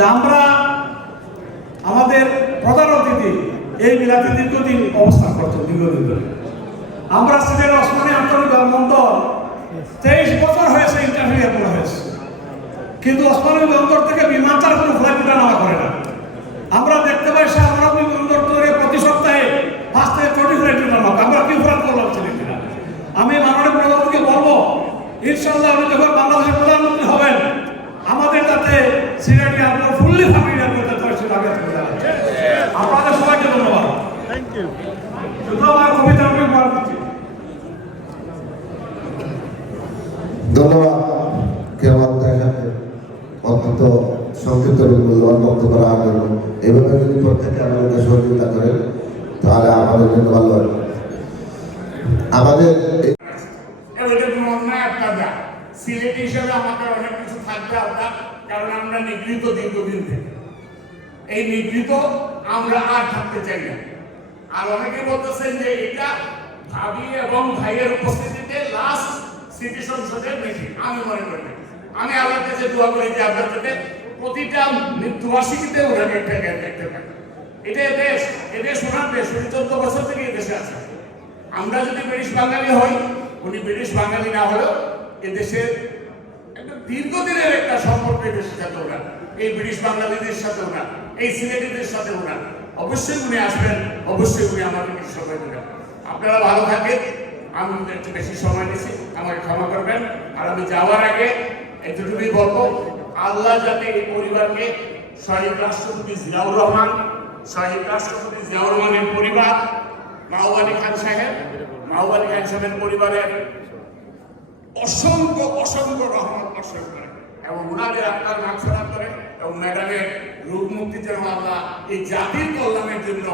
যে আমরা আমাদের প্রধান অতিথি এই মিলাতে দীর্ঘদিন অবস্থান করছেন, দীর্ঘদিন ধরে। আমরা সিলেট ওসমানী আন্তর্জাতিক বিমানবন্দর 23 বছর হয়েছে ইন্টারভিউ করা হয়েছে, কিন্তু ওসমানী বিমানবন্দর থেকে বিমান ছাড়া কোনো ফ্লাইট ওঠানামা করে না। আমরা দেখতে পাই আমরা বিমানবন্দর থেকে প্রতি সপ্তাহে 5 থেকে 20 ফ্লাইট ওঠানামা। আমরা কি ফ্লাইট করলাম সিলেটে? আমি মাননীয় প্রধানমন্ত্রীকে বলবো, ইনশাআল্লাহ উনি যখন বাংলাদেশের প্রধানমন্ত্রী হবেন, আমাদের যাতে সিলেট এয়ারপোর্ট ফুললি ফাঁকি এয়ারপোর্টে তৈরি আগে থেকে যাচ্ছে। আপনাদের সবাইকে ধন্যবাদ। Thank you. শুধু আমার কবিতা আমি বার করছি। ধন্যবাদ কেমন দেখাতে অত্যন্ত সংক্ষিপ্ত মূল্যবান বক্তব্য রাখার জন্য। এভাবে যদি প্রত্যেকে আমাদেরকে সহযোগিতা করেন তাহলে আমাদের জন্য ভালো হবে। আমাদের সিলেট হিসাবে আমাদের অনেক কিছু থাকবে আপনার, কারণ আমরা নিগৃহীত দীর্ঘদিন থেকে। এই নিগৃহীত আমরা আর থাকতে চাই না। আর অনেকে বলতেছেন যে এটা ভাবি এবং ভাইয়ের উপস্থিতিতে লাস্ট সিটি সংসদের মিটিং। আমি মনে করি, আমি আল্লাহর কাছে দোয়া করি যে আপনাদের প্রতিটা মৃত্যুবার্ষিকীতে ওনাকে একটা জ্ঞান দেখতে পাই। এটা এদেশ ওনার দেশ। উনি 14 বছর থেকে এই দেশে আছে। আমরা যদি ব্রিটিশ বাঙালি হই, উনি ব্রিটিশ বাঙালি না হলেও এদেশের একটা দীর্ঘদিনের একটা সম্পর্ক এদেশের সাথে ওনার, এই ব্রিটিশ বাঙালিদের সাথে ওনার, এই সিলেটিদের সাথে ওনার। অবশ্যই উনি আসবেন, অবশ্যই উনি আমাদেরকে সময় দেবেন। আপনারা ভালো থাকেন। আমি একটু বেশি সময় নিয়েছি, আমাকে ক্ষমা করবেন। আর আমি যাওয়ার আগে এতটুকুই বলবো, আল্লাহ যাতে এই পরিবারকে শহীদ রাষ্ট্রপতি জিয়াউর রহমানের পরিবার, মাওবানী খান সাহেবের পরিবারের অসংখ্য অসংখ্য রহমত বর্ষণ করে এবং ওনাদের আত্মার মাগফিরাত করে এবং ম্যাডামের রোগ মুক্তি যেন আল্লাহ এই জাতির কল্যাণের জন্য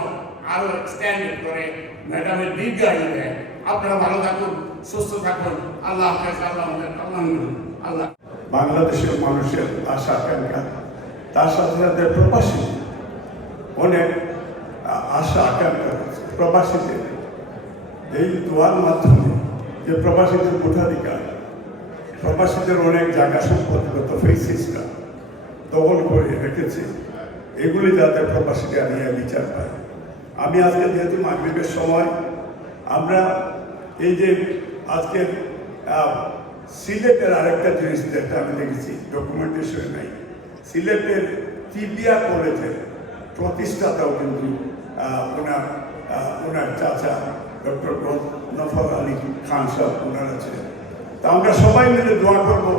আরো স্ট্যান্ড করে ম্যাডামের দীর্ঘায়ু দেয়। আপনারা ভালো থাকুন, সুস্থ থাকুন। আল্লাহ হাফেজ। আল্লাহ বাংলাদেশের মানুষের আশা আকাঙ্ক্ষা, তার সাথে সাথে প্রবাসী অনেক আশা আকাঙ্ক্ষা প্রবাসীদের এই দোয়ার মাধ্যমে যে প্রবাসীদের ভোটাধিকার, প্রবাসীদের অনেক জায়গা সম্পত্তিগত ফেসিসটা দখল করে রেখেছে, এগুলি যাতে প্রবাসীরা নিয়ে বিচার পায়। আমি আজকে যেহেতু মাগরিবের সময় আমরা এই যে আজকের সিলেটের আরেকটা জিনিস যেটা আমি দেখেছি, ডকুমেন্টেশন নেই, সিলেটের তিবিয়া কলেজের প্রতিষ্ঠাতাও কিন্তু ওনার চাচা ডক্টর নফর আলী খান সাহেব ওনারা ছিলেন। তা আমরা সবাই মিলে দোয়া করবো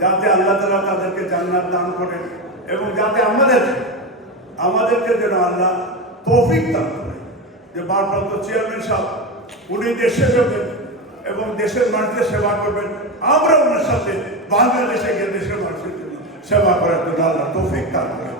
যাতে আল্লাহ তাআলা তাদেরকে জান্নাত দান করেন এবং যাতে আমাদেরকে যেন আল্লাহ তৌফিক দান করে যে ভারপ্রাপ্ত চেয়ারম্যান সাহেব উনি দেশে যাবেন এবং দেশের মানুষের সেবা করবেন। আমরা ওনার সাথে বাংলাদেশে গিয়ে দেশের মানুষের জন্য সেবা করার জন্য আল্লাহ তৌফিক দান করেন।